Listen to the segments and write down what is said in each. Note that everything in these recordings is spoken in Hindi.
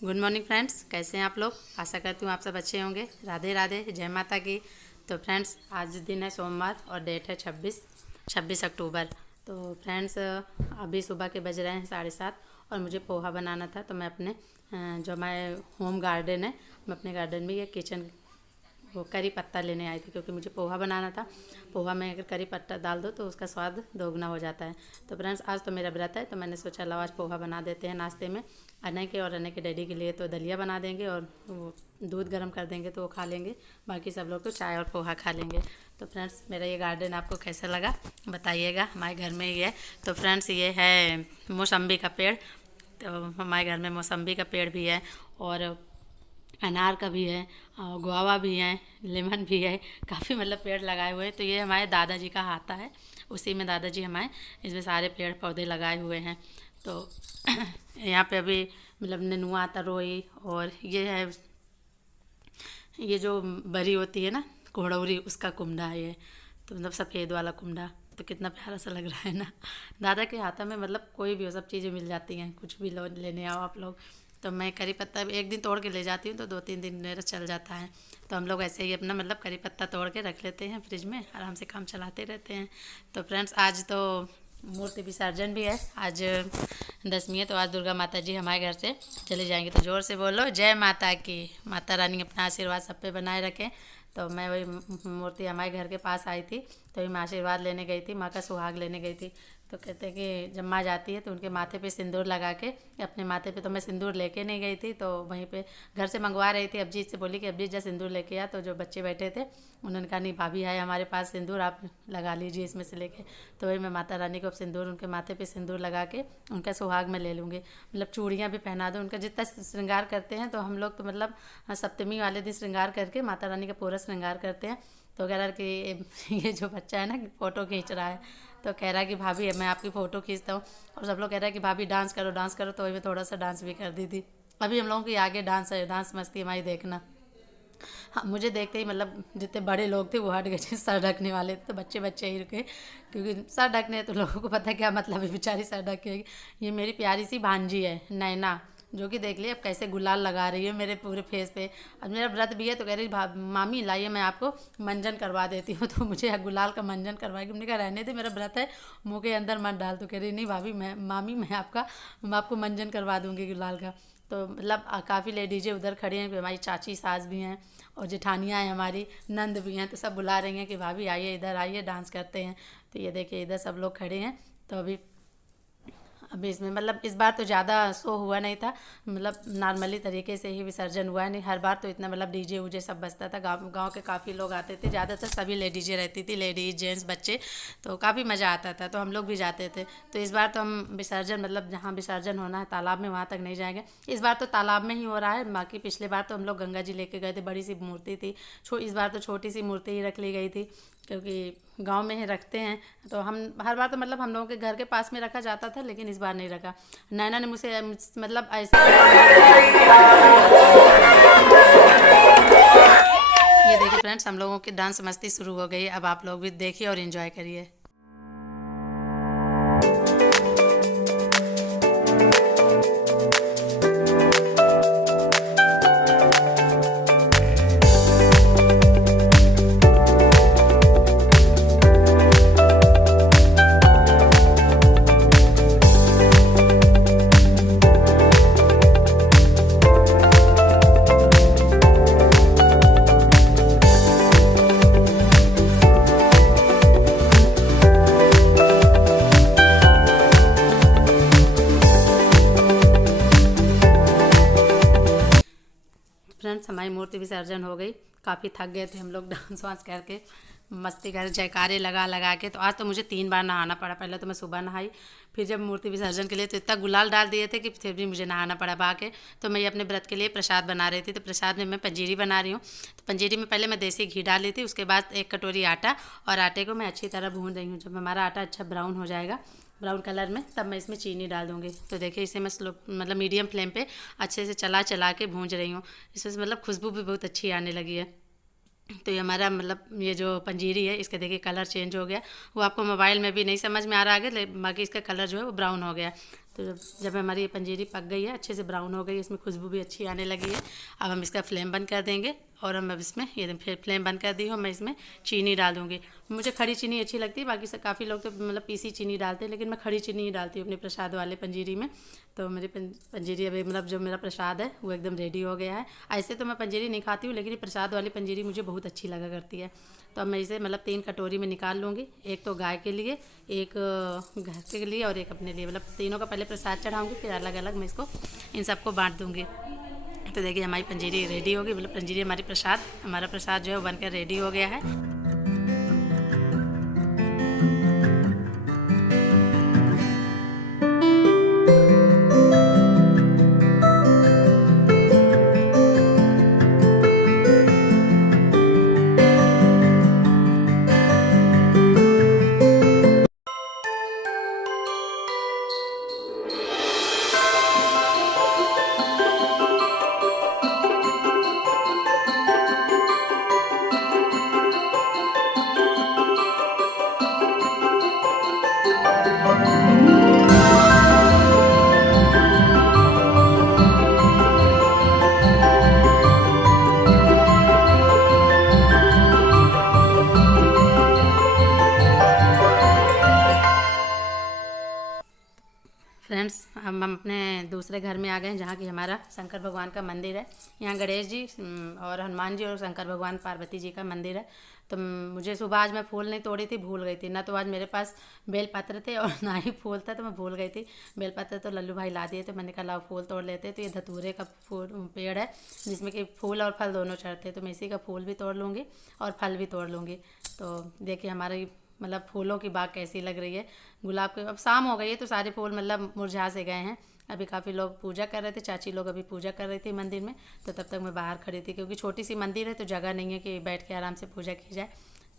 गुड मॉर्निंग फ्रेंड्स, कैसे हैं आप लोग। आशा करती हूँ आप सब अच्छे होंगे। राधे राधे, जय माता की। तो फ्रेंड्स, आज दिन है सोमवार और डेट है 26 अक्टूबर। तो फ्रेंड्स, अभी सुबह के बज रहे हैं 7:30 और मुझे पोहा बनाना था। तो मैं अपने जो हमारे होम गार्डन है, मैं अपने गार्डन में ये किचन वो करी पत्ता लेने आई थी, क्योंकि मुझे पोहा बनाना था। पोहा में अगर करी पत्ता डाल दो तो उसका स्वाद दोगुना हो जाता है। तो फ्रेंड्स, आज तो मेरा व्रत है, तो मैंने सोचा लो आज पोहा बना देते हैं नाश्ते में। अनय के और अनय के डैडी के लिए तो दलिया बना देंगे और वो दूध गर्म कर देंगे तो वो खा लेंगे। बाकी सब लोग तो चाय और पोहा खा लेंगे। तो फ्रेंड्स, मेरा ये गार्डन आपको कैसा लगा बताइएगा। हमारे घर में ही है। तो फ्रेंड्स, ये है मौसम्बी का पेड़। तो हमारे घर में मौसम्बी का पेड़ भी है और अनार का भी है और गुआवा भी है, लेमन भी है। काफ़ी मतलब पेड़ लगाए हुए हैं। तो ये हमारे दादाजी का हाथा है, उसी में दादाजी हमारे इसमें सारे पेड़ पौधे लगाए हुए हैं। तो यहाँ पे अभी मतलब नेनुआ, तरोई और ये है, ये जो बरी होती है ना कोहड़ौरी, उसका कुमड़ा है ये। तो मतलब सफ़ेद वाला कुमड़ा। तो कितना प्यारा सा लग रहा है ना। दादा के हाथा में मतलब कोई भी हो, सब चीज़ें मिल जाती हैं, कुछ भी लो लेने आओ आप लोग। तो मैं करी पत्ता भी एक दिन तोड़ के ले जाती हूँ तो 2-3 दिन मेरा चल जाता है। तो हम लोग ऐसे ही अपना मतलब करी पत्ता तोड़ के रख लेते हैं फ्रिज में, आराम से काम चलाते रहते हैं। तो फ्रेंड्स, आज तो मूर्ति विसर्जन भी है। आज 10वीं है, तो आज दुर्गा माता जी हमारे घर से चले जाएंगे। तो ज़ोर से बोलो जय माता की। माता रानी अपना आशीर्वाद सब पे बनाए रखें। तो मैं वही मूर्ति हमारे घर के पास आई थी, तो मैं आशीर्वाद लेने गई थी, माँ का सुहाग लेने गई थी। तो कहते हैं कि जब माँ जाती है तो उनके माथे पे सिंदूर लगा के, अपने माथे पे, तो मैं सिंदूर लेके नहीं गई थी, तो वहीं पे घर से मंगवा रही थी। अबजी से बोली कि अबजी जा सिंदूर लेके आ। तो जो बच्चे बैठे थे उन्होंने कहा नहीं भाभी है हमारे पास सिंदूर, आप लगा लीजिए इसमें से लेके। तो वही मैं माता रानी को अब सिंदूर, उनके माथे पे सिंदूर लगा के उनका सुहाग में ले लूँगी। मतलब चूड़ियाँ भी पहना दूँ, उनका जितना श्रृंगार करते हैं। तो हम लोग तो मतलब सप्तमी वाले दिन श्रृंगार करके माता रानी का पूरा श्रृंगार करते हैं। तो कह रहा कि ये जो बच्चा है ना फ़ोटो खींच रहा है, तो कह रहा है कि भाभी मैं आपकी फ़ोटो खींचता हूँ। और सब लोग कह रहा है कि भाभी डांस करो डांस करो। तो वही मैं थोड़ा सा डांस भी कर दी थी। अभी हम लोगों की आगे डांस है, डांस मस्ती हमारी देखना। हाँ, मुझे देखते ही मतलब जितने बड़े लोग थे वो हट गए थे, सर ढकने वाले थे, तो बच्चे बच्चे ही रुके। क्योंकि सर ढकने तो लोगों को पता है क्या मतलब है, बेचारी सर ढकेगी। ये मेरी प्यारी सी भांजी है नैना, जो कि देख लिया अब कैसे गुलाल लगा रही है मेरे पूरे फेस पे। अब मेरा व्रत भी है, तो कह रही मामी लाइए मैं आपको मंजन करवा देती हूँ। तो मुझे गुलाल का मंजन करवाएगी। हमने कहा रहने दे, मेरा व्रत है, मुँह के अंदर मत डाल। तो कह रही नहीं भाभी, मैं मामी मैं आपको मंजन करवा दूँगी गुलाल का। तो मतलब काफ़ी लेडीज़ें उधर खड़ी हैं, हमारी चाची सास भी हैं और जेठानियाँ हैं, हमारी नंद भी हैं। तो सब बुला रही हैं कि भाभी आइए, इधर आइए, डांस करते हैं। तो ये देखिए इधर सब लोग खड़े हैं। तो अभी इसमें मतलब इस बार तो ज़्यादा शो हुआ नहीं था, मतलब नॉर्मली तरीके से ही विसर्जन हुआ है। नहीं हर बार तो इतना मतलब डीजे उजे सब बजता था, गांव के काफ़ी लोग आते थे, ज़्यादातर सभी लेडीजें रहती थी, लेडीज जेंट्स बच्चे। तो काफ़ी मज़ा आता था, तो हम लोग भी जाते थे। तो इस बार तो हम विसर्जन मतलब जहाँ विसर्जन होना है तालाब में, वहाँ तक नहीं जाएंगे। इस बार तो तालाब में ही हो रहा है। बाकी पिछले बार तो हम लोग गंगा जी लेके गए थे, बड़ी सी मूर्ति थी। इस बार तो छोटी सी मूर्ति ही रख ली गई थी, क्योंकि गांव में ही रखते हैं। तो हम हर बार तो मतलब हम लोगों के घर के पास में रखा जाता था, लेकिन इस बार नहीं रखा। नैना ने मुझसे मतलब ऐसे ये देखिए फ्रेंड्स, हम लोगों की डांस मस्ती शुरू हो गई। अब आप लोग भी देखिए और एंजॉय करिए। फ्रेंड्स, हमारी मूर्ति विसर्जन हो गई। काफ़ी थक गए थे हम लोग डांस वांस करके, मस्ती कर, जयकारे लगा लगा के। तो आज तो मुझे 3 बार नहाना पड़ा। पहले तो मैं सुबह नहाई, फिर जब मूर्ति विसर्जन के लिए तो इतना गुलाल डाल दिए थे कि फिर भी मुझे नहाना पड़ा बहा के। तो मैं ये अपने व्रत के लिए प्रसाद बना रही थी। तो प्रसाद में मैं पंजीरी बना रही हूँ। तो पंजीरी में पहले मैं देसी घी डाल ली थी, उसके बाद 1 कटोरी आटा, और आटे को मैं अच्छी तरह भून रही हूँ। जब हमारा आटा अच्छा ब्राउन हो जाएगा, ब्राउन कलर में, तब मैं इसमें चीनी डाल दूँगी। तो देखिए इसे मैं स्लो मतलब मीडियम फ्लेम पे अच्छे से चला चला के भूंज रही हूँ। इसमें से मतलब खुशबू भी बहुत अच्छी आने लगी है। तो ये हमारा मतलब ये जो पंजीरी है, इसका देखिए कलर चेंज हो गया। वो आपको मोबाइल में भी नहीं समझ में आ रहा आगे, बाकी इसका कलर जो है वो ब्राउन हो गया। तो जब हमारी ये पंजीरी पक गई है, अच्छे से ब्राउन हो गई, इसमें खुशबू भी अच्छी आने लगी है। अब हम इसका फ्लेम बंद कर देंगे और हम अब इसमें ये फिर फ्लेम बंद कर दी हूँ। मैं इसमें चीनी डाल दूँगी। मुझे खड़ी चीनी अच्छी लगती है, बाकी से काफ़ी लोग तो मतलब पीसी चीनी डालते हैं, लेकिन मैं खड़ी चीनी ही डालती हूँ अपने प्रसाद वाले पंजीरी में। तो मेरी पंजीरी अभी मतलब जो मेरा प्रसाद है वो एकदम रेडी हो गया है। ऐसे तो मैं पंजीरी नहीं खाती हूँ, लेकिन ये प्रसाद वाली पंजीरी मुझे बहुत अच्छी लगा करती है। तो अब मैं इसे मतलब 3 कटोरी में निकाल लूँगी। एक तो गाय के लिए, एक घर के लिए और एक अपने लिए, मतलब तीनों का पहले प्रसाद चढ़ाऊँगी, फिर अलग अलग मैं इसको इन सबको बांट दूँगी। तो देखिए हमारी पंजीरी रेडी होगी, मतलब पंजीरी हमारी प्रसाद, हमारा प्रसाद जो है वो बनकर रेडी हो गया है। फ्रेंड्स हम अपने दूसरे घर में आ गए हैं, जहाँ की हमारा शंकर भगवान का मंदिर है। यहाँ गणेश जी और हनुमान जी और शंकर भगवान पार्वती जी का मंदिर है। तो मुझे सुबह आज मैं फूल नहीं तोड़ी थी, भूल गई थी ना। तो आज मेरे पास बेलपत्र थे और ना ही फूल था, तो मैं भूल गई थी। बेलपत्र तो लल्लू भाई ला दिए थे, मैंने कहा लाओ फूल तोड़ लेते। तो ये धतूरे का फूल पेड़ है, जिसमें कि फूल और फल दोनों चढ़ते हैं। तो मैं इसी का फूल भी तोड़ लूँगी और फल भी तोड़ लूँगी। तो देखिए हमारी मतलब फूलों की बाग कैसी लग रही है। गुलाब के अब शाम हो गई है, तो सारे फूल मतलब मुरझा से गए हैं। अभी काफ़ी लोग पूजा कर रहे थे, चाची लोग अभी पूजा कर रही थी मंदिर में। तो तब तक मैं बाहर खड़ी थी, क्योंकि छोटी सी मंदिर है तो जगह नहीं है कि बैठ के आराम से पूजा की जाए।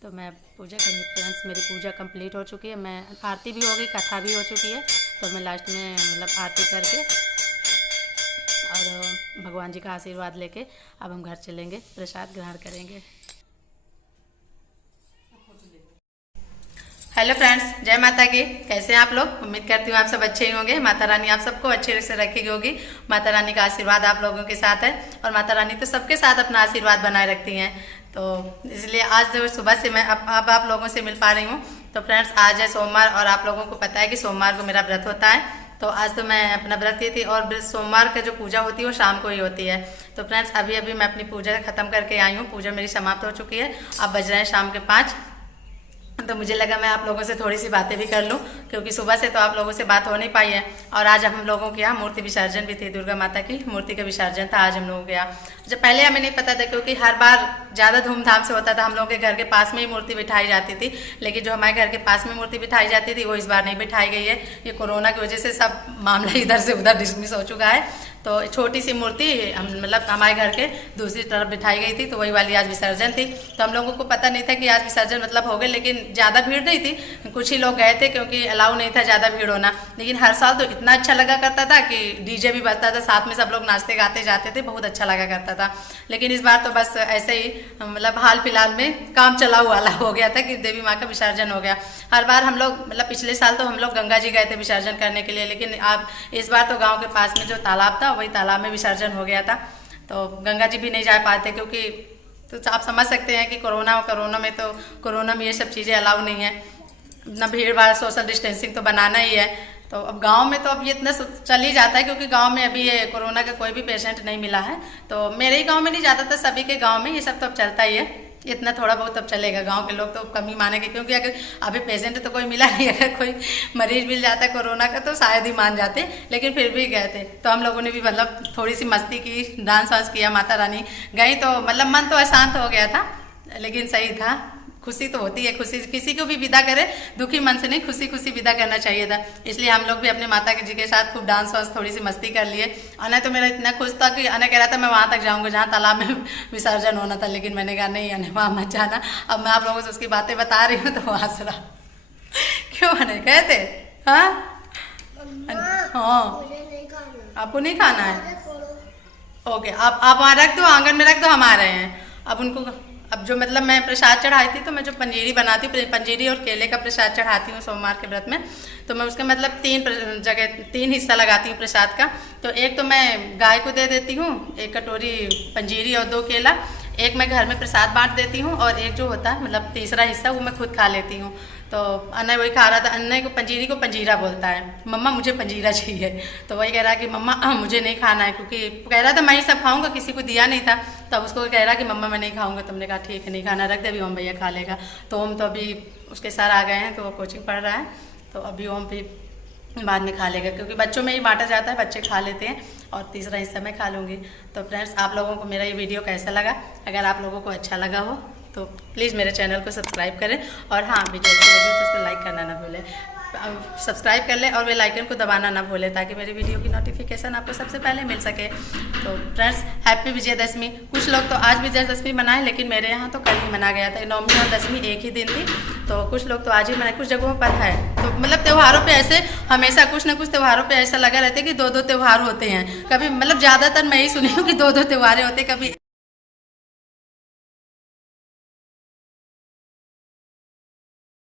तो मैं पूजा करूँगी। फ्रेंड्स मेरी पूजा कंप्लीट हो चुकी है, मैं आरती भी हो गई, कथा भी हो चुकी है। तो मैं लास्ट में मतलब आरती करके और भगवान जी का आशीर्वाद लेके अब हम घर चलेंगे, प्रसाद ग्रहण करेंगे। हेलो फ्रेंड्स, जय माता की। कैसे हैं आप लोग? उम्मीद करती हूँ आप सब अच्छे ही होंगे। माता रानी आप सबको अच्छे से रखेगी होगी। माता रानी का आशीर्वाद आप लोगों के साथ है, और माता रानी तो सबके साथ अपना आशीर्वाद बनाए रखती हैं। तो इसलिए आज जो सुबह से मैं अब आप लोगों से मिल पा रही हूँ। तो फ्रेंड्स आज है सोमवार, और आप लोगों को पता है कि सोमवार को मेरा व्रत होता है। तो आज तो मैं अपना व्रत की थी, और सोमवार का जो पूजा होती है वो शाम को ही होती है। तो फ्रेंड्स अभी मैं अपनी पूजा ख़त्म करके आई हूँ। पूजा मेरी समाप्त हो चुकी है। अब बज रहे हैं शाम के 5। तो मुझे लगा मैं आप लोगों से थोड़ी सी बातें भी कर लूं, क्योंकि सुबह से तो आप लोगों से बात हो नहीं पाई है। और आज हम लोगों के यहाँ मूर्ति विसर्जन भी थी, दुर्गा माता की मूर्ति का विसर्जन था आज हम लोगों के यहाँ। जब पहले हमें नहीं पता था, क्योंकि हर बार ज़्यादा धूमधाम से होता था, हम लोगों के घर के पास में ही मूर्ति बिठाई जाती थी। लेकिन जो हमारे घर के पास में मूर्ति बिठाई जाती थी वो इस बार नहीं बिठाई गई है। ये कोरोना की वजह से सब मामला इधर से उधर डिसमिस हो चुका है। तो छोटी सी मूर्ति हम मतलब हमारे घर के दूसरी तरफ बिठाई गई थी, तो वही वाली आज विसर्जन थी। तो हम लोगों को पता नहीं था कि आज विसर्जन मतलब हो गए, लेकिन ज़्यादा भीड़ नहीं थी, कुछ ही लोग गए थे, क्योंकि अलाउ नहीं था ज़्यादा भीड़ होना। लेकिन हर साल तो इतना अच्छा लगा करता था कि डीजे भी बजता था, साथ में सब लोग नाचते गाते जाते थे, बहुत अच्छा लगा करता था। लेकिन इस बार तो बस ऐसे ही मतलब हाल फिलहाल में काम चलाऊ वाला हो गया था कि देवी माँ का विसर्जन हो गया। हर बार हम लोग मतलब पिछले साल तो हम लोग गंगा जी गए थे विसर्जन करने के लिए, लेकिन अब इस बार तो गाँव के पास में जो तालाब था वही तालाब में विसर्जन हो गया था। तो गंगा जी भी नहीं जा पाते, क्योंकि तो आप समझ सकते हैं कि कोरोना में ये सब चीज़ें अलाउ नहीं है। ना भीड़ भाड़, सोशल डिस्टेंसिंग तो बनाना ही है। तो अब गांव में तो अब ये इतना चल ही जाता है, क्योंकि गांव में अभी ये कोरोना का कोई भी पेशेंट नहीं मिला है। तो मेरे ही गांव में नहीं जाता था, सभी के गांव में ये सब तो अब चलता ही है। इतना थोड़ा बहुत अब चलेगा, गांव के लोग तो कम ही मानेंगे, क्योंकि अगर अभी पेशेंट तो कोई मिला नहीं, अगर कोई मरीज मिल जाता है कोरोना का तो शायद ही मान जाते, लेकिन फिर भी गए थे। तो हम लोगों ने भी मतलब थोड़ी सी मस्ती की, डांस वांस किया, माता रानी गई तो मतलब मन तो अशांत हो गया था, लेकिन सही था। खुशी तो होती है, खुशी किसी को भी विदा करे दुखी मन से नहीं, खुशी खुशी विदा करना चाहिए था। इसलिए हम लोग भी अपने माता जी के साथ खूब डांस वांस, थोड़ी सी मस्ती कर लिए। अनय तो मेरा इतना खुश था कि अनय कह रहा था मैं वहाँ तक जाऊँगा जहाँ तालाब में विसर्जन होना था, लेकिन मैंने कहा नहीं अनय वहाँ मत जाना। अब मैं आप लोगों से उसकी बातें बता रही हूँ तो वो हंस रहा। क्यों अनय कहते? हाँ आपको नहीं खाना है? ओके, आप वहाँ रख दो, आंगन में रख दो, हम आ रहे हैं। अब उनको अब जो मतलब मैं प्रसाद चढ़ाई थी, तो मैं जो पंजीरी बनाती हूँ, पंजीरी और केले का प्रसाद चढ़ाती हूँ सोमवार के व्रत में, तो मैं उसके मतलब 3 हिस्सा लगाती हूँ प्रसाद का। तो एक तो मैं गाय को दे देती हूँ 1 कटोरी पंजीरी और 2 केला, एक मैं घर में प्रसाद बांट देती हूँ, और एक जो होता है मतलब तीसरा हिस्सा वो मैं खुद खा लेती हूँ। तो अनय वही खा रहा था, अनय को पंजीरी को पंजीरा बोलता है, मम्मा मुझे पंजीरा चाहिए। तो वही कह रहा है कि मम्मा मुझे नहीं खाना है, क्योंकि कह रहा था मैं ही सब खाऊंगा, किसी को दिया नहीं था। तब उसको कह रहा कि मम्मा मैं नहीं खाऊंगा। तुमने कहा ठीक है नहीं खाना, रख दे, अभी ओम भैया खा लेगा। तो ओम तो अभी उसके सर आ गए हैं, तो वो कोचिंग पढ़ रहा है, तो अभी ओम भी बाद में खा लेगा, क्योंकि बच्चों में ही बांटा जाता है, बच्चे खा लेते हैं, और तीसरा हिस्सा मैं खा लूँगी। तो फ्रेंड्स, आप लोगों को मेरा ये वीडियो कैसा लगा? अगर आप लोगों को अच्छा लगा हो तो प्लीज़ मेरे चैनल को सब्सक्राइब करें, और हाँ, वीडियो अच्छी लगी तो उसको लाइक करना ना भूलें, सब्सक्राइब कर लें और बेल आइकन को दबाना ना भूलें, ताकि मेरी वीडियो की नोटिफिकेशन आपको सबसे पहले मिल सके। तो फ्रेंड्स, हैप्पी विजयदशमी। कुछ लोग तो आज विजयदशमी मनाएं, लेकिन मेरे यहाँ तो कल ही मना गया था। नवमी और दशमी एक ही दिन थी, तो कुछ लोग तो आज ही मनाए, कुछ जगहों पर है। तो मतलब त्योहारों पे ऐसे हमेशा कुछ ना कुछ त्योहारों पे ऐसा लगा रहता है कि 2-2 त्यौहार होते हैं। कभी मतलब ज़्यादातर मैं ही सुनी हूँ कि 2-2 त्यौहारें होते, कभी